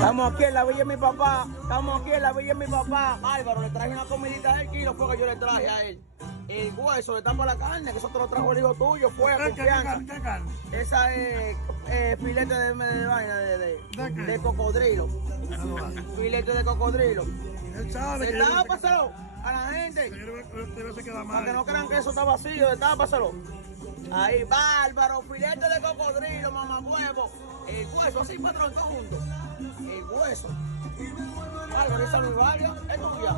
Estamos aquí en la villa de mi papá. Estamos aquí en la villa de mi papá. Álvaro, le traje una comidita del kilo, fue que yo le traje a él. El hueso, le tapa la carne, que eso te lo trajo el hijo tuyo, fue a confianza. ¿Qué carne? Esa es filete de vaina, de cocodrilo. Filete de cocodrilo. Él sabe que Destápaselo a la gente. se queda Para mal. que no crean que eso está vacío, destápaselo. Ahí, bárbaro, filete de cocodrilo, mamahuevo. El hueso, así, patrón, todo junto. El hueso. Bárbaro, esa no es válida, es tuya.